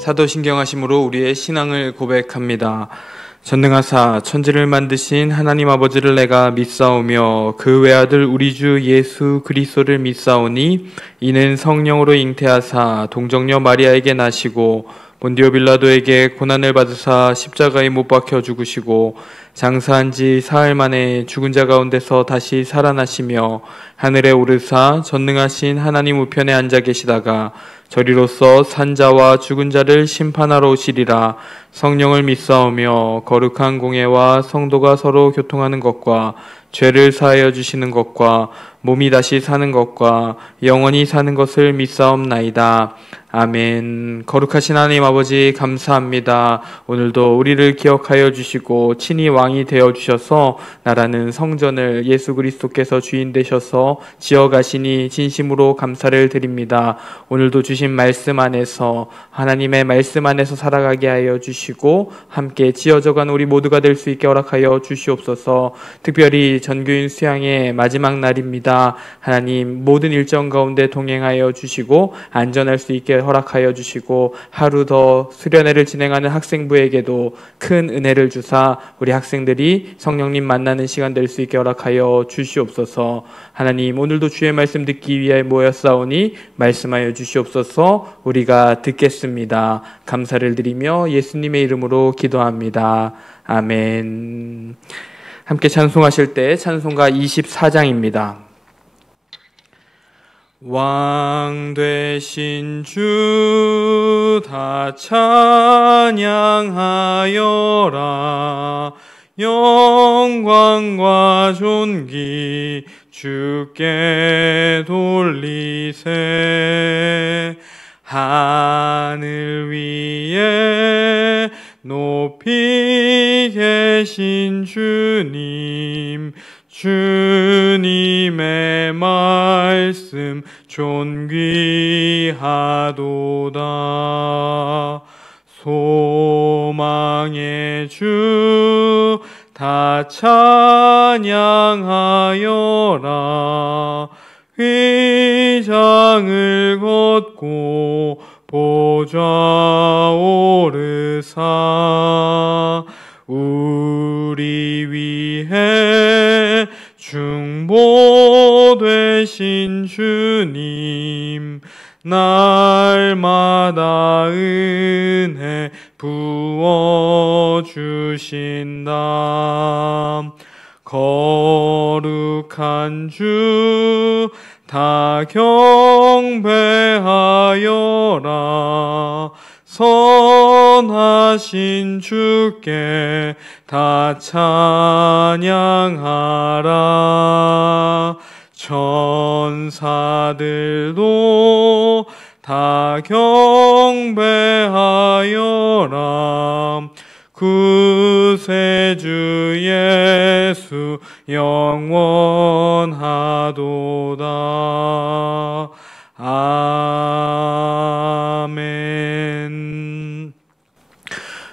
사도신경하심으로 우리의 신앙을 고백합니다. 전능하사 천지를 만드신 하나님 아버지를 내가 믿사오며 그 외아들 우리 주 예수 그리스도를 믿사오니 이는 성령으로 잉태하사 동정녀 마리아에게 나시고 본디오 빌라도에게 고난을 받으사 십자가에 못 박혀 죽으시고 장사한 지 사흘 만에 죽은 자 가운데서 다시 살아나시며 하늘에 오르사 전능하신 하나님 우편에 앉아 계시다가 저리로서 산자와 죽은 자를 심판하러 오시리라. 성령을 믿사오며 거룩한 공예와 성도가 서로 교통하는 것과 죄를 사하여 주시는 것과 몸이 다시 사는 것과 영원히 사는 것을 믿사옵나이다. 아멘. 거룩하신 하나님 아버지 감사합니다. 오늘도 우리를 기억하여 주시고 친히 왕이 되어 주셔서 나라는 성전을 예수 그리스도께서 주인 되셔서 지어가시니 진심으로 감사를 드립니다. 오늘도 주신 말씀 안에서 하나님의 말씀 안에서 살아가게 하여 주시고 함께 지어져간 우리 모두가 될 수 있게 허락하여 주시옵소서. 특별히 전교인 수양의 마지막 날입니다. 하나님 모든 일정 가운데 동행하여 주시고 안전할 수 있게 허락하여 주시고 하루 더 수련회를 진행하는 학생부에게도 큰 은혜를 주사 우리 학생들이 성령님 만나는 시간 될 수 있게 허락하여 주시옵소서. 하나님 오늘도 주의 말씀 듣기 위해 모였사오니 말씀하여 주시옵소서. 우리가 듣겠습니다. 감사를 드리며 예수님의 이름으로 기도합니다. 아멘. 함께 찬송하실 때 찬송가 24장입니다. 왕 되신 주 다 찬양하여라. 영광과 존귀 주께 돌리세. 하늘 위에 높이 계신 주님, 주님의 말씀 존귀하도다. 소망의 주 다 찬양하여라. 휘장을 걷고 보좌 오르사 우리 위해 중보 되신 주님, 날마다 은혜 부어주신다. 거룩한 주 다 경배하여라. 선하신 주께 다 찬양하라. 천사들도 다 경배하여라. 구세주 예수 영원하도다. 아멘.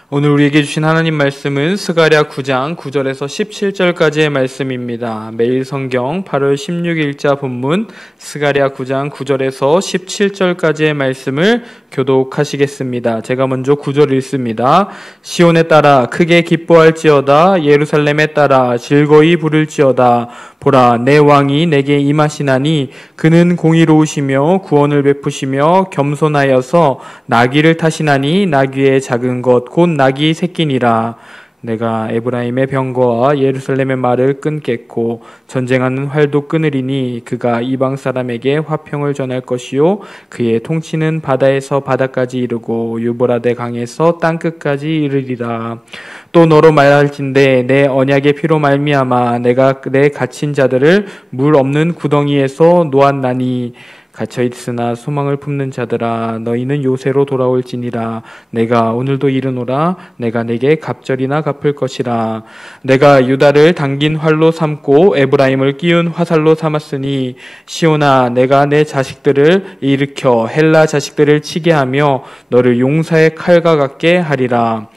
오늘 우리에게 주신 하나님 말씀은 스가랴 9장 9절에서 17절까지의 말씀입니다. 매일 성경 8월 16일자 본문 스가랴 9장 9절에서 17절까지의 말씀을 교독하시겠습니다. 제가 먼저 9절 읽습니다. 시온에 따라 크게 기뻐할지어다. 예루살렘에 따라 즐거이 부를지어다. 보라, 내 왕이 내게 임하시나니 그는 공의로우시며 구원을 베푸시며 겸손하여서 나귀를 타시나니 나귀의 작은 것 곧 나귀 새끼니라. 내가 에브라임의 병거와 예루살렘의 말을 끊겠고 전쟁하는 활도 끊으리니 그가 이방 사람에게 화평을 전할 것이요 그의 통치는 바다에서 바다까지 이르고 유브라데 강에서 땅끝까지 이르리라. 또 너로 말할진대 내 언약의 피로 말미암아 내가 내 갇힌 자들을 물 없는 구덩이에서 놓았나니 갇혀있으나 소망을 품는 자들아 너희는 요새로 돌아올지니라. 내가 오늘도 이르노라. 내가 내게 갑절이나 갚을 것이라. 내가 유다를 당긴 활로 삼고 에브라임을 끼운 화살로 삼았으니 시온아 내가 내 자식들을 일으켜 헬라 자식들을 치게 하며 너를 용사의 칼과 같게 하리라.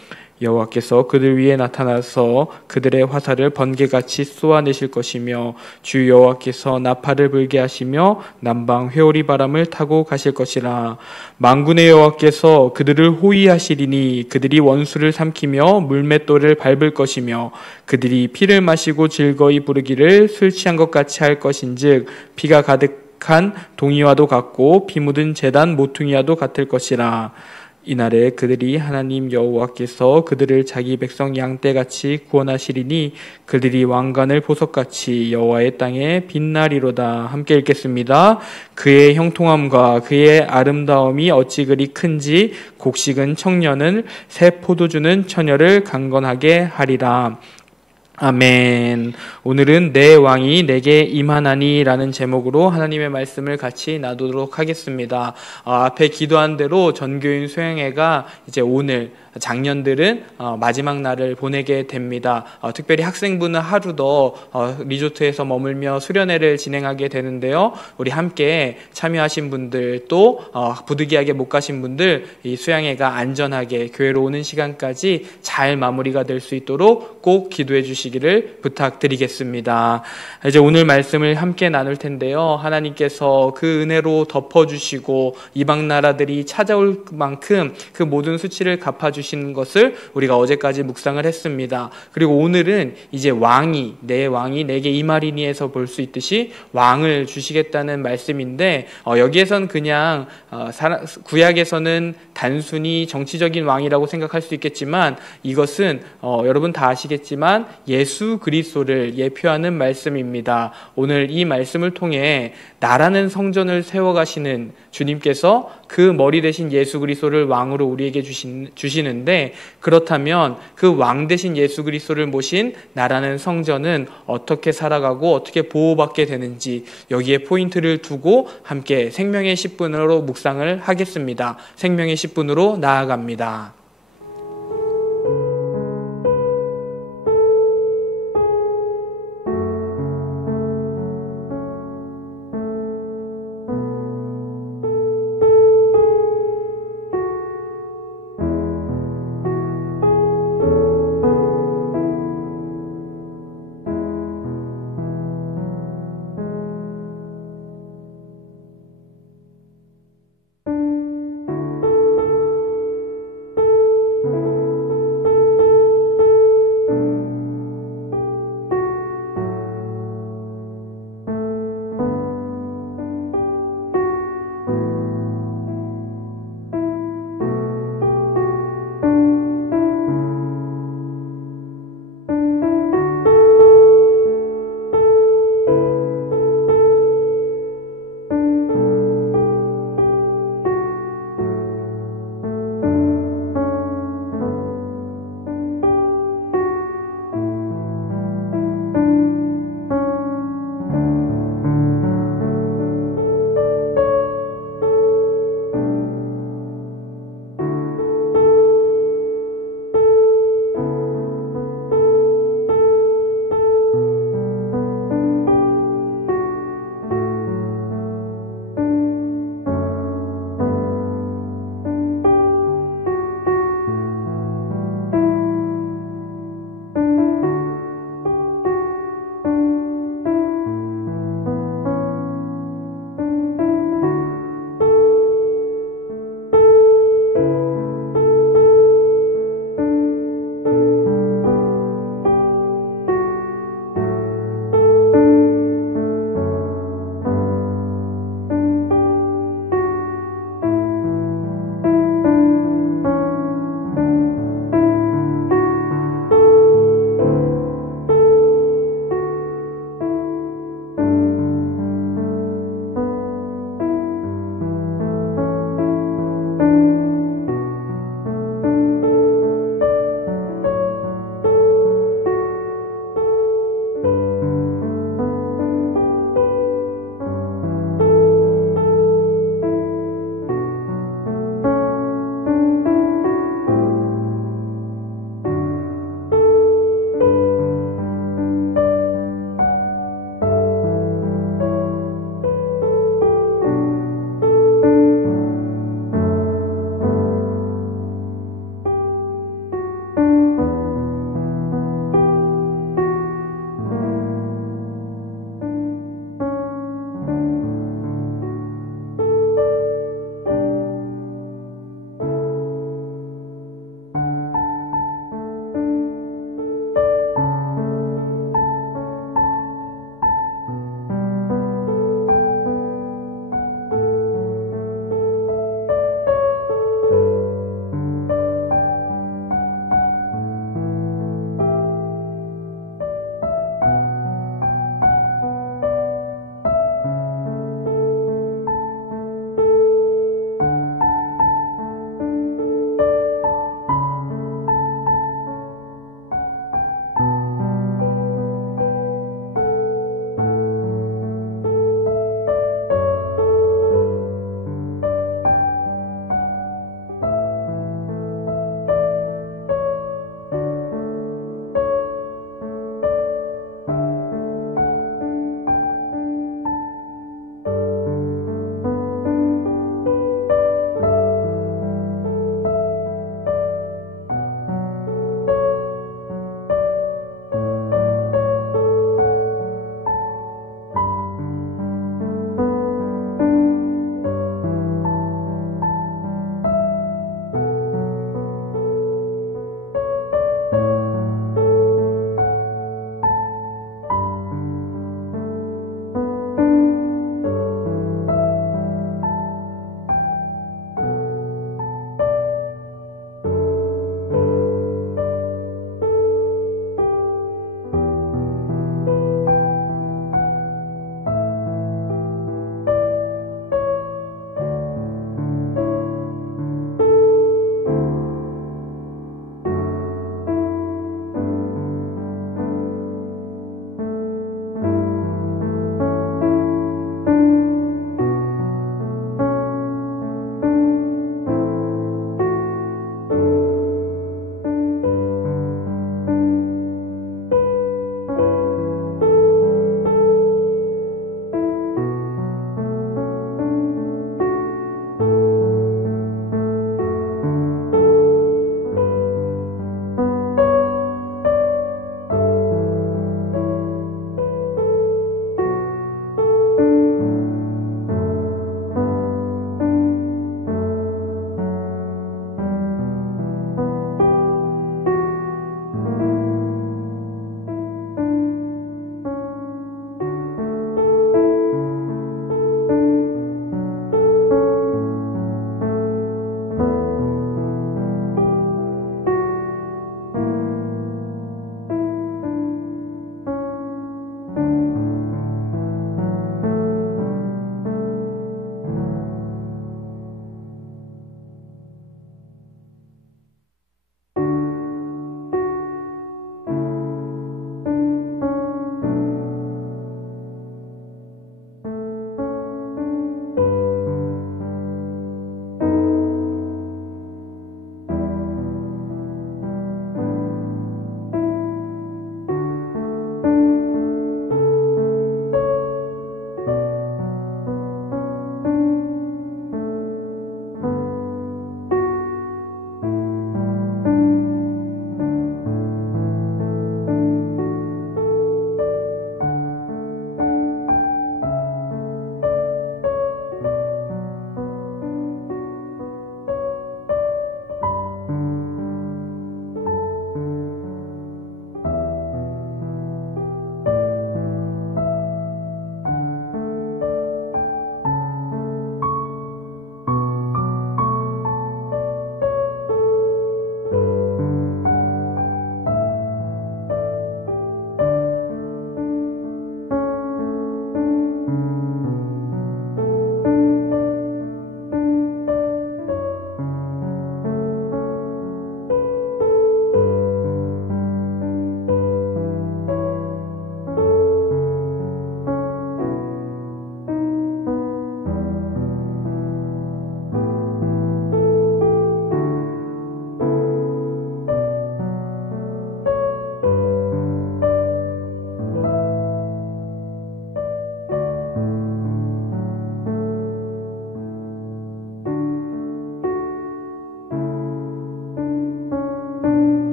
여호와께서 그들 위에 나타나서 그들의 화살을 번개같이 쏘아내실 것이며 주 여호와께서 나팔을 불게 하시며 남방 회오리 바람을 타고 가실 것이라. 만군의 여호와께서 그들을 호위하시리니 그들이 원수를 삼키며 물맷돌을 밟을 것이며 그들이 피를 마시고 즐거이 부르기를 술 취한 것 같이 할 것인즉 피가 가득한 동이와도 같고 피 묻은 제단 모퉁이와도 같을 것이라. 이날에 그들이 하나님 여호와께서 그들을 자기 백성 양떼같이 구원하시리니 그들이 왕관을 보석같이 여호와의 땅에 빛나리로다. 함께 읽겠습니다. 그의 형통함과 그의 아름다움이 어찌 그리 큰지 곡식은 청년을 새 포도주는 처녀를 강건하게 하리라. 아멘. 오늘은 내 왕이 내게 임하나니 라는 제목으로 하나님의 말씀을 같이 나누도록 하겠습니다. 앞에 기도한 대로 전교인 수행회가 이제 오늘, 작년들은 마지막 날을 보내게 됩니다. 특별히 학생부는 하루 더 리조트에서 머물며 수련회를 진행하게 되는데요. 우리 함께 참여하신 분들 또 부득이하게 못 가신 분들 이 수양회가 안전하게 교회로 오는 시간까지 잘 마무리가 될 수 있도록 꼭 기도해 주시기를 부탁드리겠습니다. 이제 오늘 말씀을 함께 나눌 텐데요. 하나님께서 그 은혜로 덮어주시고 이방 나라들이 찾아올 만큼 그 모든 수치를 갚아주시는 것을 우리가 어제까지 묵상을 했습니다. 그리고 오늘은 이제 내 왕이 내게 임하리니에서 볼 수 있듯이 왕을 주시겠다는 말씀인데 여기에선 그냥 구약에서는 단순히 정치적인 왕이라고 생각할 수 있겠지만 이것은 여러분 다 아시겠지만 예수 그리스도를 예표하는 말씀입니다. 오늘 이 말씀을 통해 나라는 성전을 세워가시는 주님께서 그 머리 대신 예수 그리스도를 왕으로 우리에게 주시는데 그렇다면 그 왕 대신 예수 그리스도를 모신 나라는 성전은 어떻게 살아가고 어떻게 보호받게 되는지 여기에 포인트를 두고 함께 생명의 10분으로 묵상을 하겠습니다. 생명의 10분으로 나아갑니다.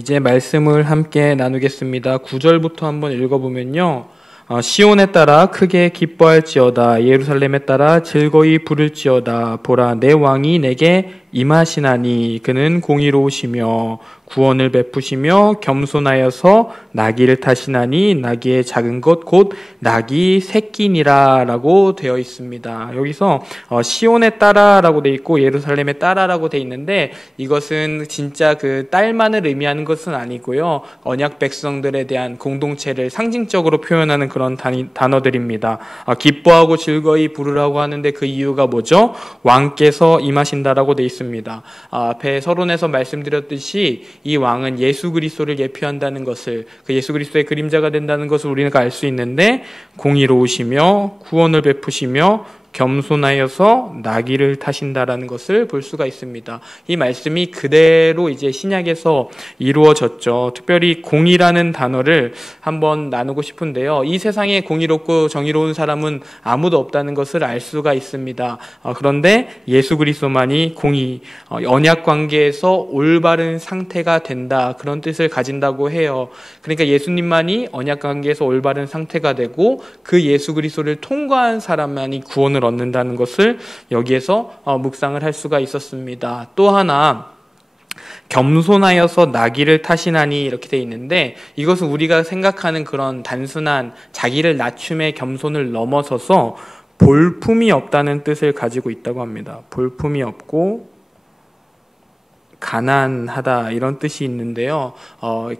이제 말씀을 함께 나누겠습니다. 9절부터 한번 읽어보면요. 시온에 따라 크게 기뻐할지어다. 예루살렘에 따라 즐거이 부를지어다. 보라, 내 왕이 내게 임하시나니 그는 공의로우시며 구원을 베푸시며 겸손하여서 나귀를 타시나니 나귀의 작은 것 곧 나귀 새끼니라 라고 되어 있습니다. 여기서 시온에 따라라고 되어 있고 예루살렘에 따라라고 되어 있는데 이것은 진짜 그 딸만을 의미하는 것은 아니고요. 언약 백성들에 대한 공동체를 상징적으로 표현하는 그런 단어들입니다. 기뻐하고 즐거이 부르라고 하는데 그 이유가 뭐죠? 왕께서 임하신다라고 되어 있습니다. 앞에 서론에서 말씀드렸듯이 이 왕은 예수 그리스도를 예표한다는 것을, 그 예수 그리스도의 그림자가 된다는 것을 우리가 알 수 있는데, 공의로우시며 구원을 베푸시며 겸손하여서 나귀를 타신다라는 것을 볼 수가 있습니다. 이 말씀이 그대로 이제 신약에서 이루어졌죠. 특별히 공의라는 단어를 한번 나누고 싶은데요. 이 세상에 공의롭고 정의로운 사람은 아무도 없다는 것을 알 수가 있습니다. 그런데 예수 그리스도만이 공의, 언약 관계에서 올바른 상태가 된다, 그런 뜻을 가진다고 해요. 그러니까 예수님만이 언약 관계에서 올바른 상태가 되고 그 예수 그리스도를 통과한 사람만이 구원을 얻는다는 것을 여기에서 묵상을 할 수가 있었습니다. 또 하나, 겸손하여서 나귀를 타시나니 이렇게 돼 있는데 이것은 우리가 생각하는 그런 단순한 자기를 낮춤의 겸손을 넘어서서 볼품이 없다는 뜻을 가지고 있다고 합니다. 볼품이 없고 가난하다, 이런 뜻이 있는데요.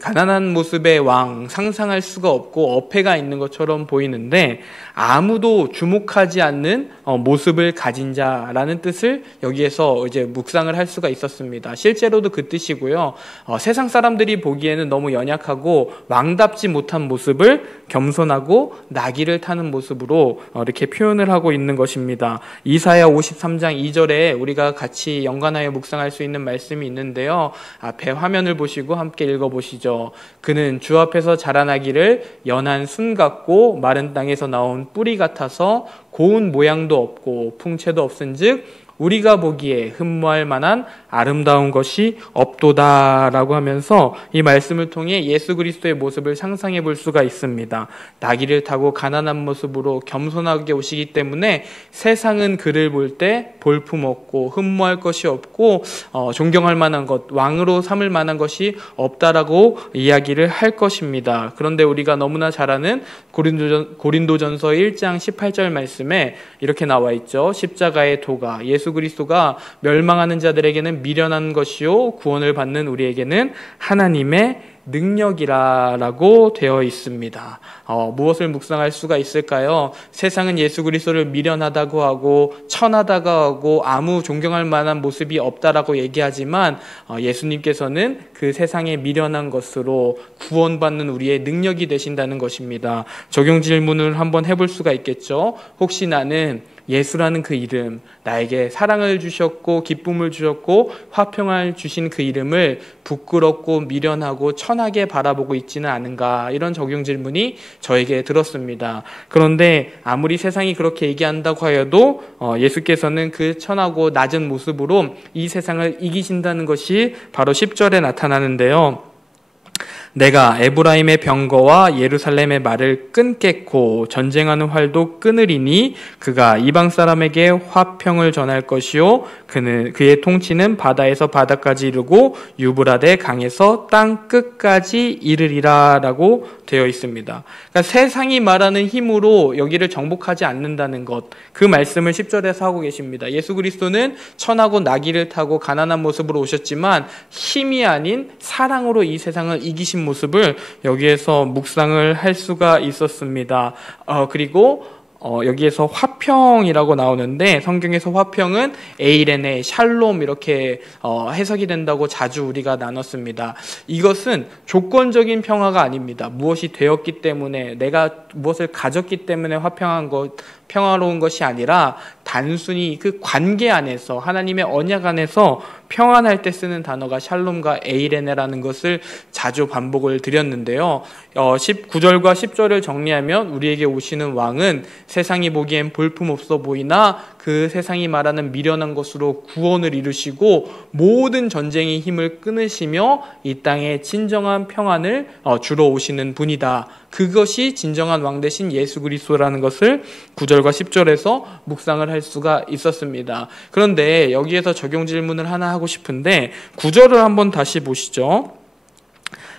가난한 모습의 왕 상상할 수가 없고 어폐가 있는 것처럼 보이는데 아무도 주목하지 않는 모습을 가진 자라는 뜻을 여기에서 이제 묵상을 할 수가 있었습니다. 실제로도 그 뜻이고요. 세상 사람들이 보기에는 너무 연약하고 왕답지 못한 모습을 겸손하고 나귀를 타는 모습으로 이렇게 표현을 하고 있는 것입니다. 이사야 53장 2절에 우리가 같이 연관하여 묵상할 수 있는 말씀이 있는데요. 앞에 화면을 보시고 함께 읽어보시죠. 그는 주 앞에서 자라나기를 연한 순 같고 마른 땅에서 나온 뿌리 같아서 고운 모양도 없고 풍채도 없은즉 우리가 보기에 흠모할 만한 아름다운 것이 없도다라고 하면서 이 말씀을 통해 예수 그리스도의 모습을 상상해 볼 수가 있습니다. 나귀를 타고 가난한 모습으로 겸손하게 오시기 때문에 세상은 그를 볼 때 볼품 없고 흠모할 것이 없고 존경할 만한 것, 왕으로 삼을 만한 것이 없다라고 이야기를 할 것입니다. 그런데 우리가 너무나 잘 아는 고린도전서 1장 18절 말씀에 이렇게 나와 있죠. 십자가의 도가, 예수 그리스도가 멸망하는 자들에게는 미련한 것이요 구원을 받는 우리에게는 하나님의 능력이라고 되어 있습니다. 무엇을 묵상할 수가 있을까요? 세상은 예수 그리스도를 미련하다고 하고 천하다고 하고 아무 존경할 만한 모습이 없다라고 얘기하지만 예수님께서는 그 세상에 미련한 것으로 구원받는 우리의 능력이 되신다는 것입니다. 적용 질문을 한번 해볼 수가 있겠죠. 혹시 나는 예수라는 그 이름, 나에게 사랑을 주셨고 기쁨을 주셨고 화평을 주신 그 이름을 부끄럽고 미련하고 천하게 바라보고 있지는 않은가, 이런 적용 질문이 저에게 들었습니다. 그런데 아무리 세상이 그렇게 얘기한다고 하여도 예수께서는 그 천하고 낮은 모습으로 이 세상을 이기신다는 것이 바로 10절에 나타나는데요. 내가 에브라임의 병거와 예루살렘의 말을 끊겠고 전쟁하는 활도 끊으리니 그가 이방 사람에게 화평을 전할 것이요 그의 통치는 바다에서 바다까지 이르고 유브라데 강에서 땅 끝까지 이르리라 라고 되어 있습니다. 그러니까 세상이 말하는 힘으로 여기를 정복하지 않는다는 것, 그 말씀을 10절에서 하고 계십니다. 예수 그리스도는 천하고 나귀를 타고 가난한 모습으로 오셨지만 힘이 아닌 사랑으로 이 세상을 이기신 모습을 여기에서 묵상을 할 수가 있었습니다. 그리고 여기에서 화평이라고 나오는데 성경에서 화평은 에이레네, 샬롬 이렇게 해석이 된다고 자주 우리가 나눴습니다. 이것은 조건적인 평화가 아닙니다. 무엇이 되었기 때문에, 내가 무엇을 가졌기 때문에 평화로운 것이 아니라 단순히 그 관계 안에서 하나님의 언약 안에서 평안할 때 쓰는 단어가 샬롬과 에이레네라는 것을 자주 반복을 드렸는데요. 9절과 10절을 정리하면 우리에게 오시는 왕은 세상이 보기엔 볼품없어 보이나 그 세상이 말하는 미련한 것으로 구원을 이루시고 모든 전쟁의 힘을 끊으시며 이 땅에 진정한 평안을 주러 오시는 분이다. 그것이 진정한 왕 되신 예수 그리스도라는 것을 9절과 10절에서 묵상을 할 수가 있었습니다. 그런데 여기에서 적용 질문을 하나 하고 싶은데 9절을 한번 다시 보시죠.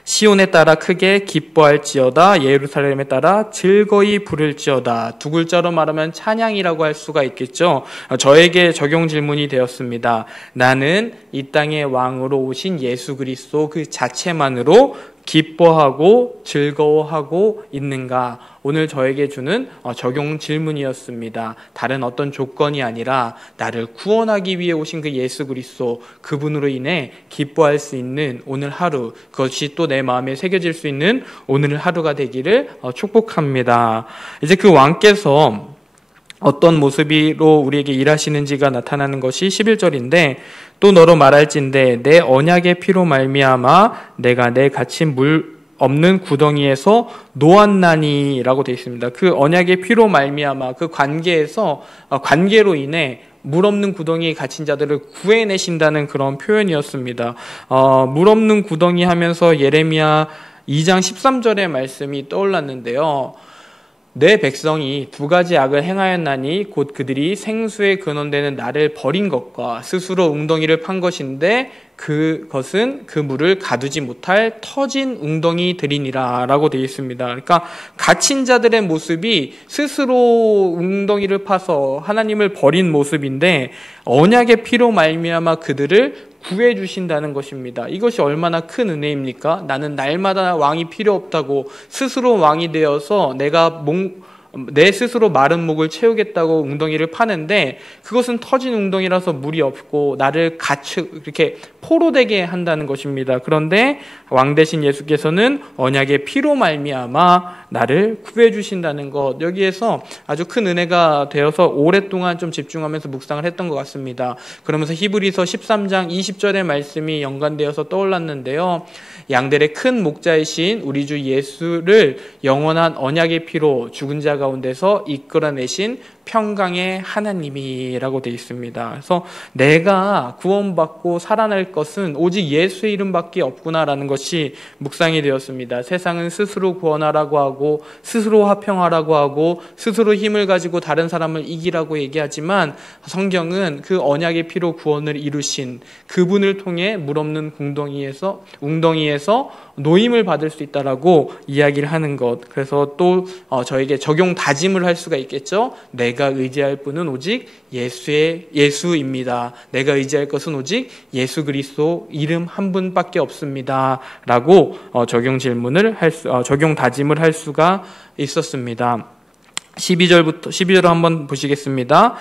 시온에 따라 크게 기뻐할지어다 예루살렘에 따라 즐거이 부를지어다. 두 글자로 말하면 찬양이라고 할 수가 있겠죠. 저에게 적용 질문이 되었습니다. 나는 이 땅의 왕으로 오신 예수 그리스도 그 자체만으로 기뻐하고 즐거워하고 있는가? 오늘 저에게 주는 적용 질문이었습니다. 다른 어떤 조건이 아니라 나를 구원하기 위해 오신 그 예수 그리스도, 그분으로 인해 기뻐할 수 있는 오늘 하루, 그것이 또 내 마음에 새겨질 수 있는 오늘 하루가 되기를 축복합니다. 이제 그 왕께서 어떤 모습으로 우리에게 일하시는지가 나타나는 것이 11절인데 또 너로 말할진대 내 언약의 피로 말미암아 내가 내 갇힌 물 없는 구덩이에서 놓았나니라고 되어 있습니다. 그 언약의 피로 말미암아 그 관계로 인해 물 없는 구덩이에 갇힌 자들을 구해내신다는 그런 표현이었습니다. 물 없는 구덩이 하면서 예레미야 2장 13절의 말씀이 떠올랐는데요. 내 백성이 두 가지 악을 행하였나니 곧 그들이 생수에 근원되는 나를 버린 것과 스스로 웅덩이를 판 것인데 그것은 그 물을 가두지 못할 터진 웅덩이들이니라 라고 되어 있습니다. 그러니까 갇힌 자들의 모습이 스스로 웅덩이를 파서 하나님을 버린 모습인데 언약의 피로 말미암아 그들을 구해 주신다는 것입니다. 이것이 얼마나 큰 은혜입니까? 나는 날마다 왕이 필요 없다고 스스로 왕이 되어서 내 스스로 마른 목을 채우겠다고 웅덩이를 파는데 그것은 터진 웅덩이라서 물이 없고 나를 이렇게 포로되게 한다는 것입니다. 그런데 왕 대신 예수께서는 언약의 피로 말미암아 나를 구해 주신다는 것, 여기에서 아주 큰 은혜가 되어서 오랫동안 좀 집중하면서 묵상을 했던 것 같습니다. 그러면서 히브리서 13장 20절의 말씀이 연관되어서 떠올랐는데요. 양들의 큰 목자이신 우리 주 예수를 영원한 언약의 피로 죽은 자 가운데서 이끌어내신 평강의 하나님이라고 되어 있습니다. 그래서 내가 구원받고 살아날 것은 오직 예수의 이름밖에 없구나라는 것이 묵상이 되었습니다. 세상은 스스로 구원하라고 하고 스스로 화평하라고 하고 스스로 힘을 가지고 다른 사람을 이기라고 얘기하지만 성경은 그 언약의 피로 구원을 이루신 그분을 통해 물 없는 웅덩이에서 노임을 받을 수 있다라고 이야기를 하는 것. 그래서 또 저에게 적용 다짐을 할 수가 있겠죠. 내가 의지할 분은 오직 예수입니다. 내가 의지할 것은 오직 예수 그리스도 이름 한 분밖에 없습니다라고 적용 다짐을 할 수가 있었습니다. 12절을 한번 보시겠습니다.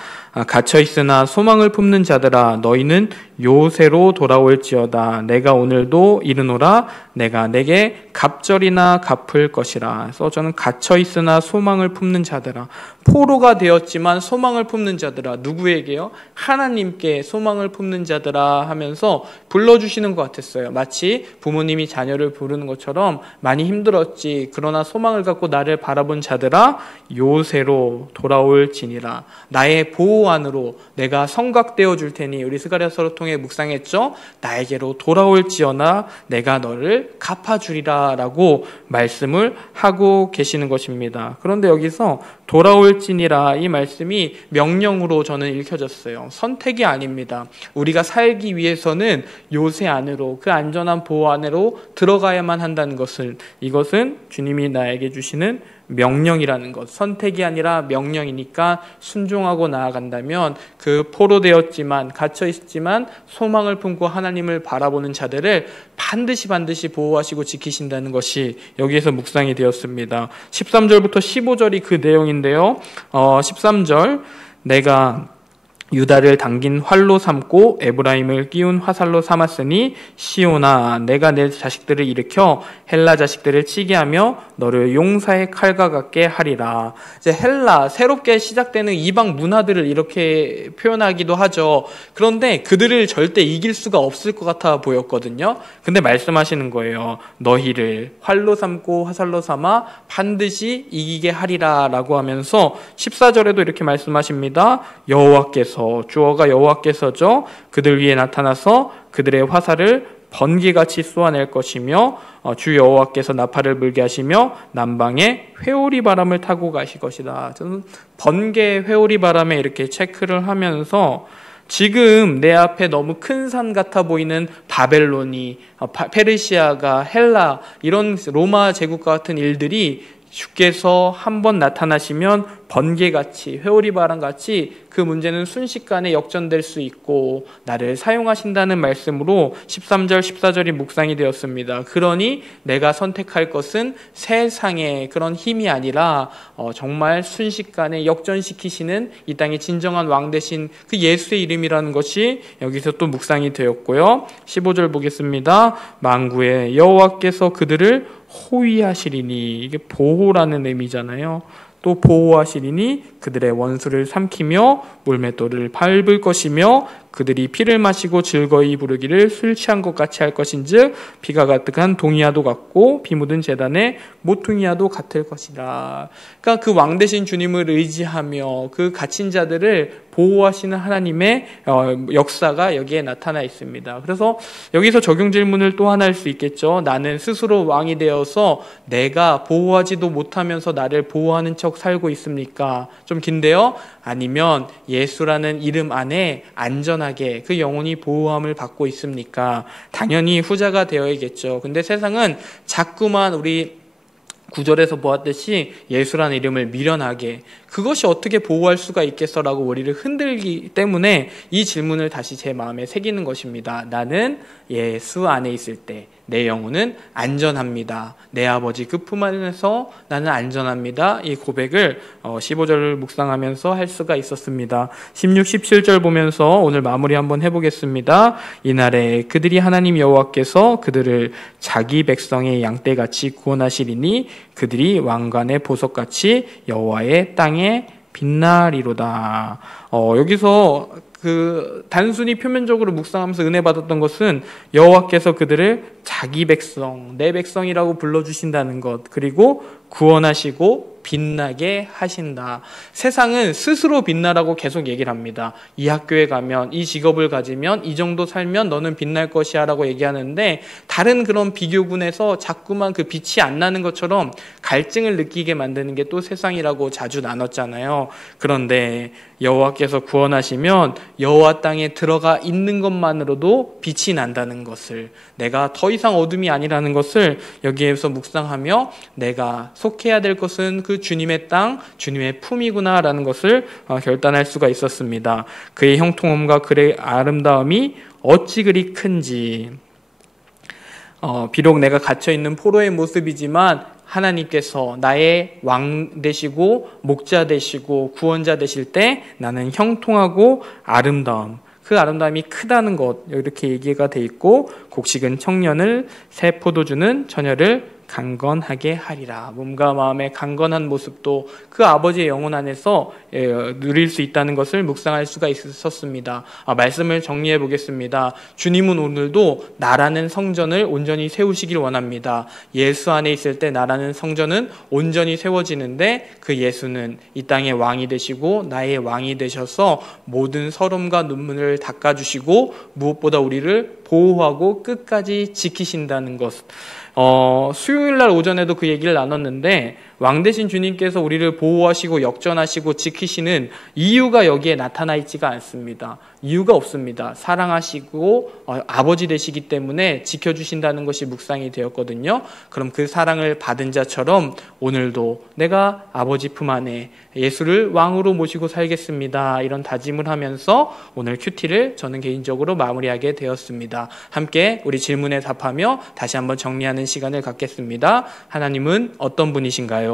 갇혀있으나 소망을 품는 자들아 너희는 요새로 돌아올지어다. 내가 오늘도 이르노라 내가 내게 갑절이나 갚을 것이라. 그래서 저는 갇혀있으나 소망을 품는 자들아, 포로가 되었지만 소망을 품는 자들아, 누구에게요? 하나님께 소망을 품는 자들아 하면서 불러주시는 것 같았어요. 마치 부모님이 자녀를 부르는 것처럼 많이 힘들었지, 그러나 소망을 갖고 나를 바라본 자들아 요새로 돌아올지니라. 나의 보호 안으로 내가 성곽되어 줄 테니, 우리 스가랴서를 통해 묵상했죠. 나에게로 돌아올지어나 내가 너를 갚아주리라 라고 말씀을 하고 계시는 것입니다. 그런데 여기서 돌아올지니라 이 말씀이 명령으로 저는 읽혀졌어요. 선택이 아닙니다. 우리가 살기 위해서는 요새 안으로, 그 안전한 보호 안으로 들어가야만 한다는 것을, 이것은 주님이 나에게 주시는 명령이라는 것, 선택이 아니라 명령이니까 순종하고 나아간다면 그 포로되었지만 갇혀있지만 소망을 품고 하나님을 바라보는 자들을 반드시 보호하시고 지키신다는 것이 여기에서 묵상이 되었습니다. 13절부터 15절이 그 내용인데요. 13절 내가 유다를 당긴 활로 삼고 에브라임을 끼운 화살로 삼았으니 시온아 내가 내 자식들을 일으켜 헬라 자식들을 치게 하며 너를 용사의 칼과 같게 하리라. 이제 헬라 새롭게 시작되는 이방 문화들을 이렇게 표현하기도 하죠. 그런데 그들을 절대 이길 수가 없을 것 같아 보였거든요. 근데 말씀하시는 거예요. 너희를 활로 삼고 화살로 삼아 반드시 이기게 하리라 라고 하면서 14절에도 이렇게 말씀하십니다. 여호와께서 주어가 여호와께서죠. 그들 위에 나타나서 그들의 화살을 번개같이 쏘아낼 것이며 주 여호와께서 나팔을 불게 하시며 남방에 회오리 바람을 타고 가실 것이다. 저는 번개 회오리 바람에 이렇게 체크를 하면서 지금 내 앞에 너무 큰 산 같아 보이는 바벨론이 페르시아가 헬라 이런 로마 제국과 같은 일들이 주께서 한번 나타나시면 번개같이 회오리바람같이 그 문제는 순식간에 역전될 수 있고 나를 사용하신다는 말씀으로 13절 14절이 묵상이 되었습니다. 그러니 내가 선택할 것은 세상의 그런 힘이 아니라 정말 순식간에 역전시키시는 이 땅의 진정한 왕 되신 그 예수의 이름이라는 것이 여기서 또 묵상이 되었고요. 15절 보겠습니다. 만구의 여호와께서 그들을 호위하시리니, 이게 보호라는 의미잖아요. 또 보호하시리니 그들의 원수를 삼키며 물맷돌을 밟을 것이며 그들이 피를 마시고 즐거이 부르기를 술 취한 것 같이 할 것인즉 피가 가득한 동이야도 같고 비 묻은 제단의 모퉁이야도 같을 것이라. 그러니까 그 왕 되신 주님을 의지하며 그 갇힌 자들을 보호하시는 하나님의 역사가 여기에 나타나 있습니다. 그래서 여기서 적용 질문을 또 하나 할 수 있겠죠. 나는 스스로 왕이 되어서 내가 보호하지도 못하면서 나를 보호하는 척 살고 있습니까? 좀 긴데요. 아니면 예수라는 이름 안에 안전하게 그 영혼이 보호함을 받고 있습니까? 당연히 후자가 되어야겠죠. 근데 세상은 자꾸만 우리 9절에서 보았듯이 예수라는 이름을 미련하게 그것이 어떻게 보호할 수가 있겠어라고 우리를 흔들기 때문에 이 질문을 다시 제 마음에 새기는 것입니다. 나는 예수 안에 있을 때 내 영혼은 안전합니다. 내 아버지 그 품 안에서 나는 안전합니다. 이 고백을 15절을 묵상하면서 할 수가 있었습니다. 16, 17절 보면서 오늘 마무리 한번 해보겠습니다. 이날에 그들이 하나님 여호와께서 그들을 자기 백성의 양떼같이 구원하시리니 그들이 왕관의 보석같이 여호와의 땅에 빛나리로다. 여기서 그 단순히 표면적으로 묵상하면서 은혜 받았던 것은 여호와께서 그들을 자기 백성, 내 백성이라고 불러주신다는 것, 그리고 구원하시고 빛나게 하신다. 세상은 스스로 빛나라고 계속 얘기를 합니다. 이 학교에 가면, 이 직업을 가지면, 이 정도 살면 너는 빛날 것이야 라고 얘기하는데 다른 그런 비교군에서 자꾸만 그 빛이 안 나는 것처럼 갈증을 느끼게 만드는 게 또 세상이라고 자주 나눴잖아요. 그런데 여호와께서 구원하시면 여호와 땅에 들어가 있는 것만으로도 빛이 난다는 것을, 내가 더 이상 어둠이 아니라는 것을 여기에서 묵상하며 내가 속해야 될 것은 그 주님의 땅, 주님의 품이구나 라는 것을 결단할 수가 있었습니다. 그의 형통함과 그의 아름다움이 어찌 그리 큰지. 비록 내가 갇혀있는 포로의 모습이지만 하나님께서 나의 왕 되시고 목자 되시고 구원자 되실 때 나는 형통하고 아름다움, 그 아름다움이 크다는 것, 이렇게 얘기가 돼 있고, 곡식은 청년을, 새 포도주는 처녀를 강건하게 하리라. 몸과 마음의 강건한 모습도 그 아버지의 영혼 안에서 누릴 수 있다는 것을 묵상할 수가 있었습니다. 말씀을 정리해 보겠습니다. 주님은 오늘도 나라는 성전을 온전히 세우시길 원합니다. 예수 안에 있을 때 나라는 성전은 온전히 세워지는데 그 예수는 이 땅의 왕이 되시고 나의 왕이 되셔서 모든 서름과 눈물을 닦아주시고 무엇보다 우리를 보호하고 끝까지 지키신다는 것. 수요일날 오전에도 그 얘기를 나눴는데 왕 되신 주님께서 우리를 보호하시고 역전하시고 지키시는 이유가 여기에 나타나 있지가 않습니다. 이유가 없습니다. 사랑하시고 아버지 되시기 때문에 지켜주신다는 것이 묵상이 되었거든요. 그럼 그 사랑을 받은 자처럼 오늘도 내가 아버지 품 안에 예수를 왕으로 모시고 살겠습니다. 이런 다짐을 하면서 오늘 큐티를 저는 개인적으로 마무리하게 되었습니다. 함께 우리 질문에 답하며 다시 한번 정리하는 시간을 갖겠습니다. 하나님은 어떤 분이신가요?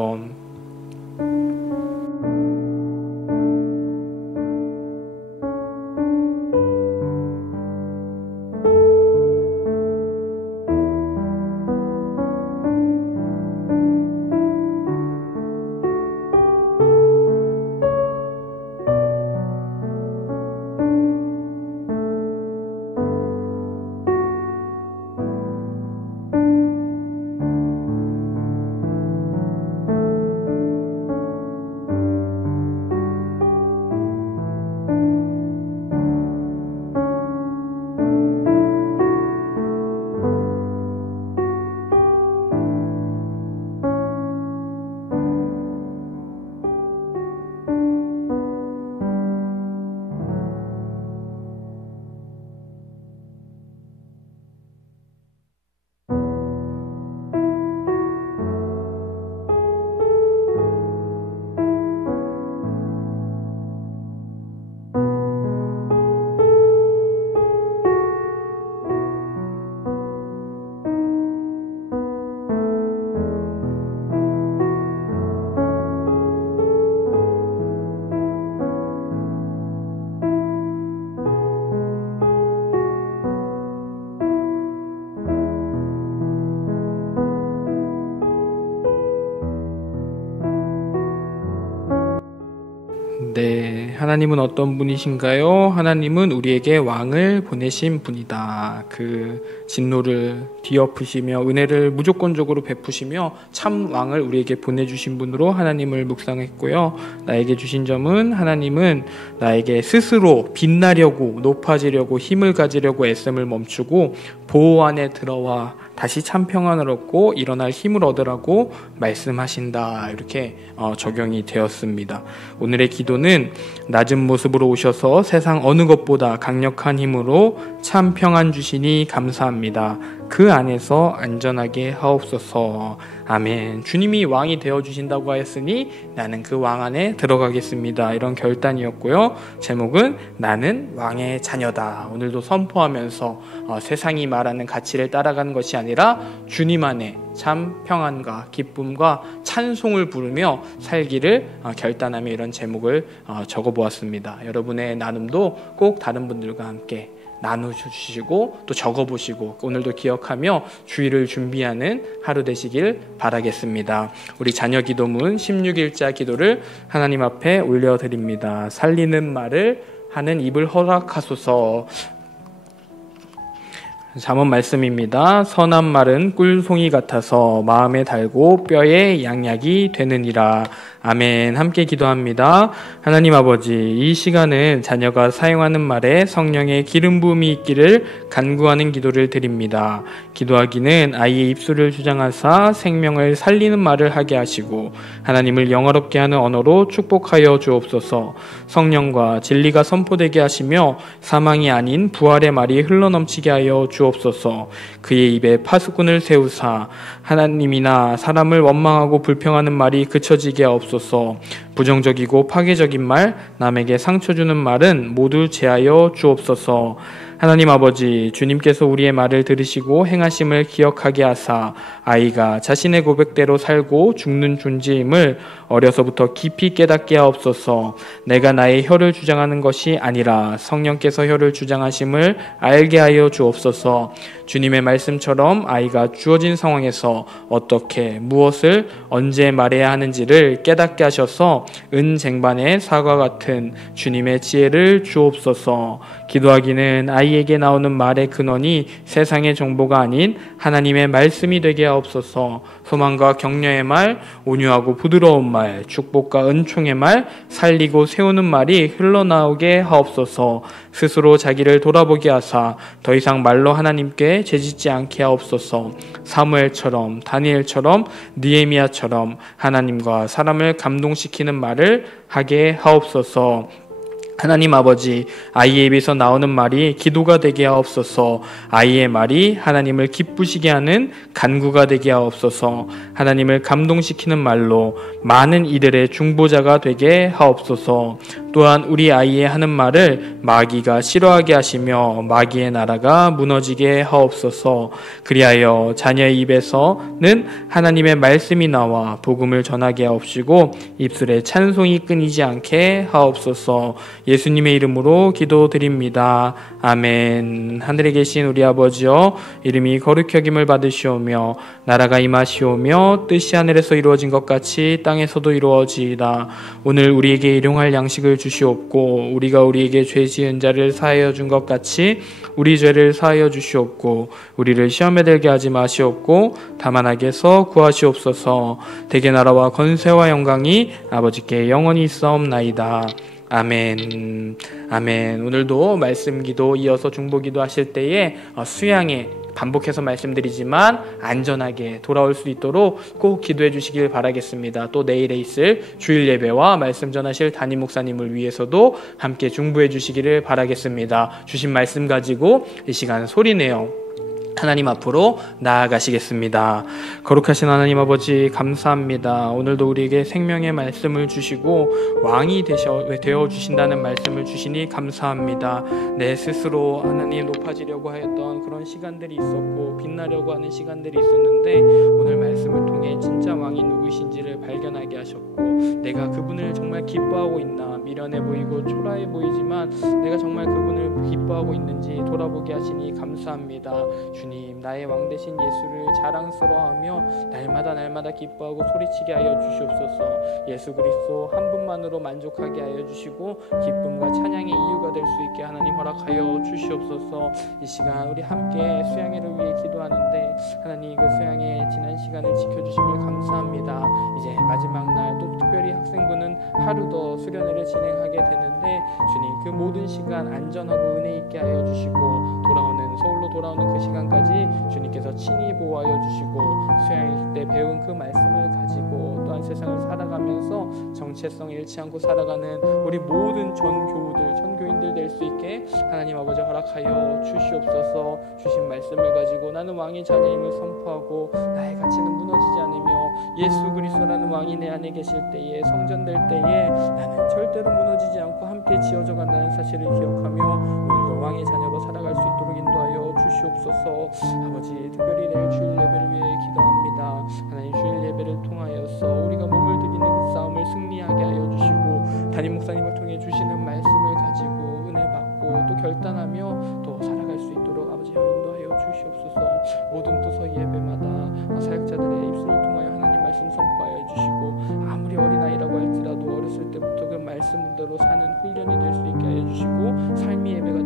네, 하나님은 어떤 분이신가요? 하나님은 우리에게 왕을 보내신 분이다. 그 진노를 뒤엎으시며 은혜를 무조건적으로 베푸시며 참 왕을 우리에게 보내주신 분으로 하나님을 묵상했고요. 나에게 주신 점은 하나님은 나에게 스스로 빛나려고 높아지려고 힘을 가지려고 애씀을 멈추고 보호 안에 들어와 다시 참 평안을 얻고 일어날 힘을 얻으라고 말씀하신다. 이렇게 적용이 되었습니다. 오늘의 기도는 낮은 모습으로 오셔서 세상 어느 것보다 강력한 힘으로 참 평안 주시니 감사합니다. 그 안에서 안전하게 하옵소서. 아멘. 주님이 왕이 되어주신다고 하였으니 나는 그 왕 안에 들어가겠습니다. 이런 결단이었고요. 제목은 나는 왕의 자녀다. 오늘도 선포하면서 세상이 말하는 가치를 따라가는 것이 아니라 주님 안에 참 평안과 기쁨과 찬송을 부르며 살기를 결단하며 이런 제목을 적어보았습니다. 여러분의 나눔도 꼭 다른 분들과 함께 나누시고 또 적어보시고 오늘도 기억하며 주일을 준비하는 하루 되시길 바라겠습니다. 우리 자녀 기도문 16일자 기도를 하나님 앞에 올려드립니다. 살리는 말을 하는 입을 허락하소서. 잠언 말씀입니다. 선한 말은 꿀송이 같아서 마음에 달고 뼈에 양약이 되느니라. 아멘. 함께 기도합니다. 하나님 아버지, 이 시간은 자녀가 사용하는 말에 성령의 기름 부음이 있기를 간구하는 기도를 드립니다. 기도하기는 아이의 입술을 주장하사 생명을 살리는 말을 하게 하시고 하나님을 영화롭게 하는 언어로 축복하여 주옵소서. 성령과 진리가 선포되게 하시며 사망이 아닌 부활의 말이 흘러넘치게 하여 주옵소서. 그의 입에 파수꾼을 세우사 하나님이나 사람을 원망하고 불평하는 말이 그쳐지게 하옵소서. 부정적이고 파괴적인 말, 남에게 상처 주는 말은 모두 제하여 주옵소서. 하나님 아버지, 주님께서 우리의 말을 들으시고 행하심을 기억하게 하사 아이가 자신의 고백대로 살고 죽는 존재임을 어려서부터 깊이 깨닫게 하옵소서. 내가 나의 혀를 주장하는 것이 아니라 성령께서 혀를 주장하심을 알게 하여 주옵소서. 주님의 말씀처럼 아이가 주어진 상황에서 어떻게 무엇을 언제 말해야 하는지를 깨닫게 하셔서 은쟁반의 사과 같은 주님의 지혜를 주옵소서. 기도하기는 아이에게 나오는 말의 근원이 세상의 정보가 아닌 하나님의 말씀이 되게 하옵소서. 소망과 격려의 말, 온유하고 부드러운 말, 축복과 은총의 말, 살리고 세우는 말이 흘러나오게 하옵소서. 스스로 자기를 돌아보게 하사 더 이상 말로 하나님께 재짓지 않게 하옵소서. 사무엘처럼, 다니엘처럼, 느헤미야처럼 하나님과 사람을 감동시키는 말을 하게 하옵소서. 하나님 아버지, 아이의 입에서 나오는 말이 기도가 되게 하옵소서. 아이의 말이 하나님을 기쁘시게 하는 간구가 되게 하옵소서. 하나님을 감동시키는 말로 많은 이들의 중보자가 되게 하옵소서. 또한 우리 아이의 하는 말을 마귀가 싫어하게 하시며 마귀의 나라가 무너지게 하옵소서. 그리하여 자녀의 입에서는 하나님의 말씀이 나와 복음을 전하게 하옵시고 입술에 찬송이 끊이지 않게 하옵소서. 예수님의 이름으로 기도드립니다. 아멘. 하늘에 계신 우리 아버지여, 이름이 거룩히 여김을 받으시오며 나라가 임하시오며 뜻이 하늘에서 이루어진 것 같이 땅에서도 이루어지이다. 오늘 우리에게 일용할 양식을 주시옵고 우리가 우리에게 죄 지은 자를 사하여 준 것 같이 우리 죄를 사하여 주시옵고 우리를 시험에 들게 하지 마시옵고 다만 악에서 구하시옵소서. 대개 나라와 권세와 영광이 아버지께 영원히 있사옵나이다. 아멘. 아멘. 오늘도 말씀 기도 이어서 중보 기도 하실 때에 수양에 반복해서 말씀드리지만 안전하게 돌아올 수 있도록 꼭 기도해 주시길 바라겠습니다. 또 내일에 있을 주일 예배와 말씀 전하실 담임 목사님을 위해서도 함께 중보해 주시기를 바라겠습니다. 주신 말씀 가지고 이 시간 소리내어 하나님 앞으로 나아가시겠습니다. 거룩하신 하나님 아버지, 감사합니다. 오늘도 우리에게 생명의 말씀을 주시고 왕이 되어 주신다는 말씀을 주시니 감사합니다. 내 스스로 하나님 높아지려고 하였던 그런 시간들이 있었고 빛나려고 하는 시간들이 있었는데 오늘 말씀을 통해 진짜 왕이 누구신지를 발견하게 하셨고 내가 그분을 정말 기뻐하고 있나, 미련해 보이고 초라해 보이지만 내가 정말 그분을 기뻐하고 있는지 돌아보게 하시니 감사합니다. 주님, 나의 왕 되신 예수를 자랑스러워하며 날마다 기뻐하고 소리치게 하여 주시옵소서. 예수 그리스도 한 분만으로 만족하게 하여 주시고 기쁨과 찬양의 이유가 될 수 있게 하나님 허락하여 주시옵소서. 이 시간 우리 함께 수양회를 위해 기도하는데 하나님, 그 수양회 지난 시간을 지켜주심을 감사합니다. 이제 마지막 날 또 특별히 학생부는 하루 더 수련회를 진행하게 되는데 주님, 그 모든 시간 안전하고 은혜 있게 하여 주시고 서울로 돌아오는 그 시간까지 주님께서 친히 보호하여 주시고 수양회 때 배운 그 말씀을 가지고 또한 세상을 살아가면서 정체성을 잃지 않고 살아가는 우리 모든 전교우들, 전교인들 될 수 있게 하나님 아버지 허락하여 주시옵소서. 주신 말씀을 가지고 나는 왕의 자녀임을 선포하고 나의 가치는 무너지지 않으며 예수 그리스도라는 왕이 내 안에 계실 때에, 성전될 때에 나는 절대로 무너지지 않고 함께 지어져 간다는 사실을 기억하며 오늘도 왕의 자녀로 살아갈 수 있도록 인도하여 주시옵소서. 아버지, 특별히 내일 주일 예배를 위해 기도합니다. 하나님, 주일 예배를 통하여서 우리가 몸을 들이는 그 싸움을 승리하게 하여 주시고 담임 목사님을 통해 주시는 말씀을 가지고 은혜 받고 또 결단하며 또 살아갈 수 있도록 아버지 인도하여 주시옵소서. 모든 도서 예배마다 사역자들의 입술을 통하여 하나님 말씀 선포하여 주시고 아무리 어린아이라고 할지라도 어렸을 때부터 그 말씀대로 사는 훈련이 될 수 있게 하여 주시고 삶의 예배가